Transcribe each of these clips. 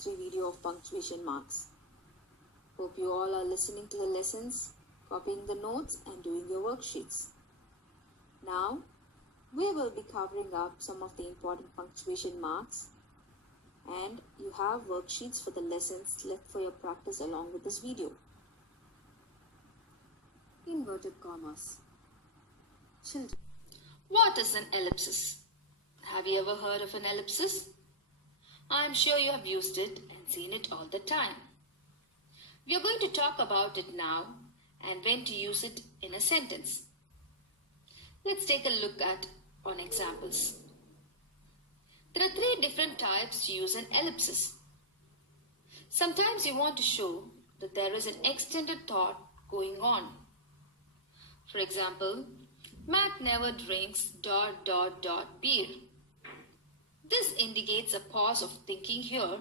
part 3 video of punctuation marks. Hope you all are listening to the lessons, copying the notes and doing your worksheets. Now, we will be covering up some of the important punctuation marks, and you have worksheets for the lessons left for your practice along with this video. Inverted commas. Children. What is an ellipsis? Have you ever heard of an ellipsis? I am sure you have used it and seen it all the time. We are going to talk about it now and when to use it in a sentence. Let's take a look at on examples. There are 3 different types to use an ellipsis. Sometimes you want to show that there is an extended thought going on. For example, Matt never drinks ... beer. This indicates a pause of thinking here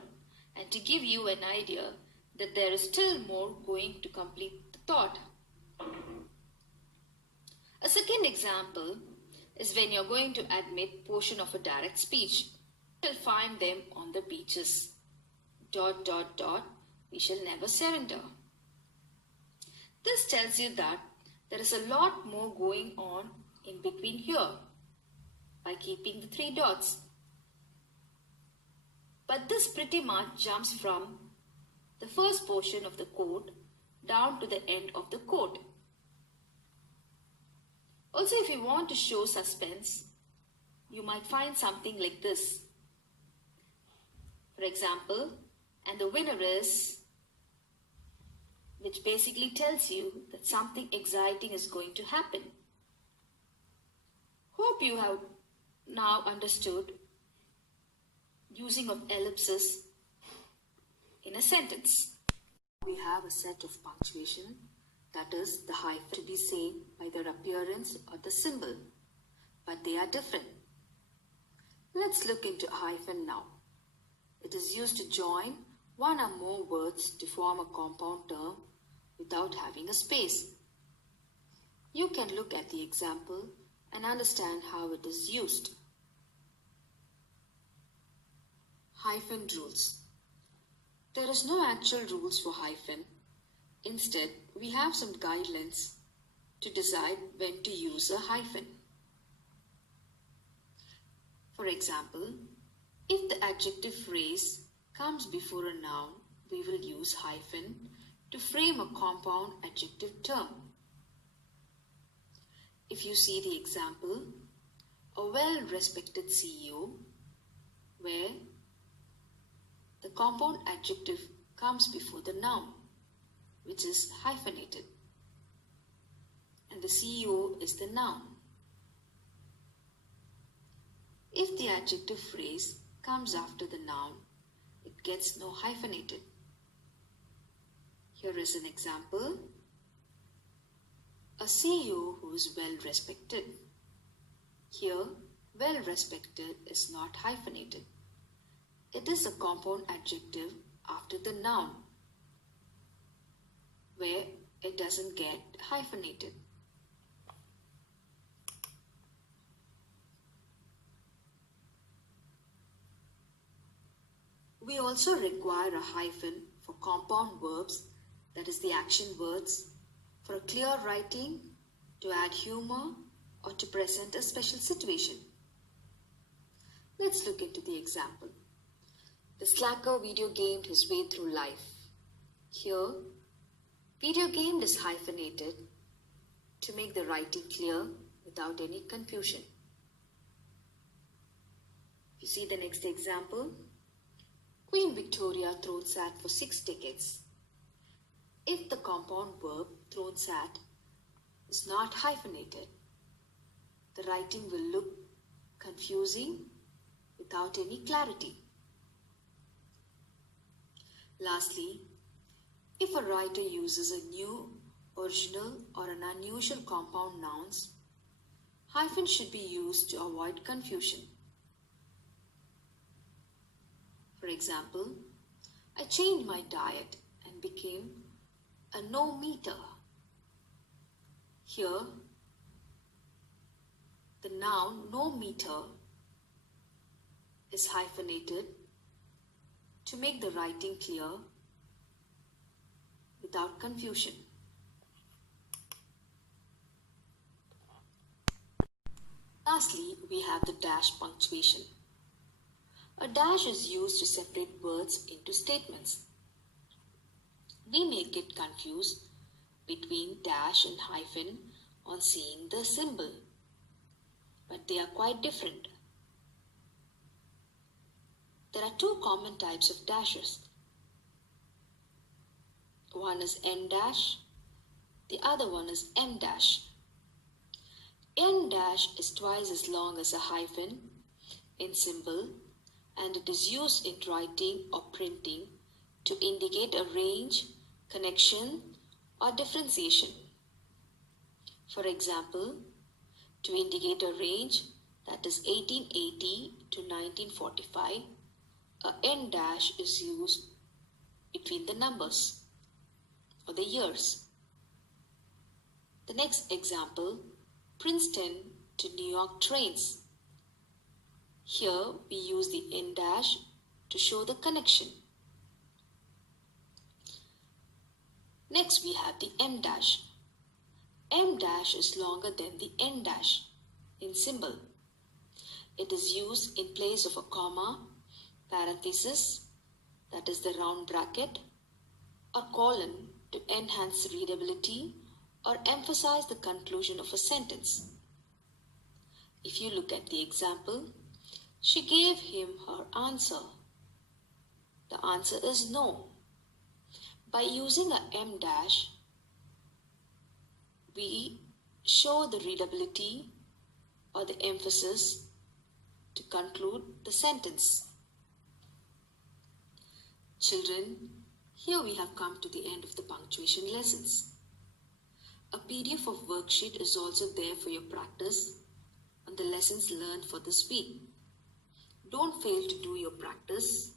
and to give you an idea that there is still more going to complete the thought. A second example is when you're going to admit portion of a direct speech. We'll find them on the beaches. ... we shall never surrender. This tells you that there is a lot more going on in between here by keeping the 3 dots. But this pretty much jumps from the first portion of the quote down to the end of the quote. Also, if you want to show suspense, you might find something like this. For example, and the winner is, which basically tells you that something exciting is going to happen. Hope you have now understood using of ellipses in a sentence. We have a set of punctuation, that is the hyphen to be seen by their appearance or the symbol, but they are different. Let's look into hyphen now. It is used to join one or more words to form a compound term without having a space. You can look at the example and understand how it is used. Hyphen rules. There is no actual rules for hyphen. Instead, we have some guidelines to decide when to use a hyphen. For example, if the adjective phrase comes before a noun, we will use hyphen to frame a compound adjective term. If you see the example, a well-respected CEO, where the compound adjective comes before the noun, which is hyphenated, and the CEO is the noun. If the adjective phrase comes after the noun, it gets no hyphenated. Here is an example. A CEO who is well respected. Here, well respected is not hyphenated. It is a compound adjective after the noun, where it doesn't get hyphenated. We also require a hyphen for compound verbs, that is the action words, for a clear writing, to add humor, or to present a special situation. Let's look into the example. The slacker video gamed his way through life. Here, video gamed is hyphenated to make the writing clear without any confusion. You see the next example. Queen Victoria thrown sat for 6 decades. If the compound verb thrown sat is not hyphenated, the writing will look confusing without any clarity. Lastly, if a writer uses a new, original or an unusual compound nouns, hyphen should be used to avoid confusion. For example, I changed my diet and became a no-meter. Here, the noun no-meter is hyphenated to make the writing clear without confusion. Lastly, we have the dash punctuation. A dash is used to separate words into statements. We may get confused between dash and hyphen on seeing the symbol, but they are quite different. There are two common types of dashes. One is N dash, the other one is M dash. N dash is twice as long as a hyphen in symbol, and it is used in writing or printing to indicate a range, connection, or differentiation. For example, to indicate a range that is 1880 to 1945, a N dash is used between the numbers or the years. The next example, Princeton to New York trains. Here we use the N dash to show the connection. Next we have the M dash. M dash is longer than the N dash in symbol. It is used in place of a comma, parenthesis, that is the round bracket, or colon to enhance readability or emphasize the conclusion of a sentence. If you look at the example, she gave him her answer. The answer is no. By using a M dash, we show the readability or the emphasis to conclude the sentence. Children, here we have come to the end of the punctuation lessons. A PDF of worksheet is also there for your practice on the lessons learned for this week. Don't fail to do your practice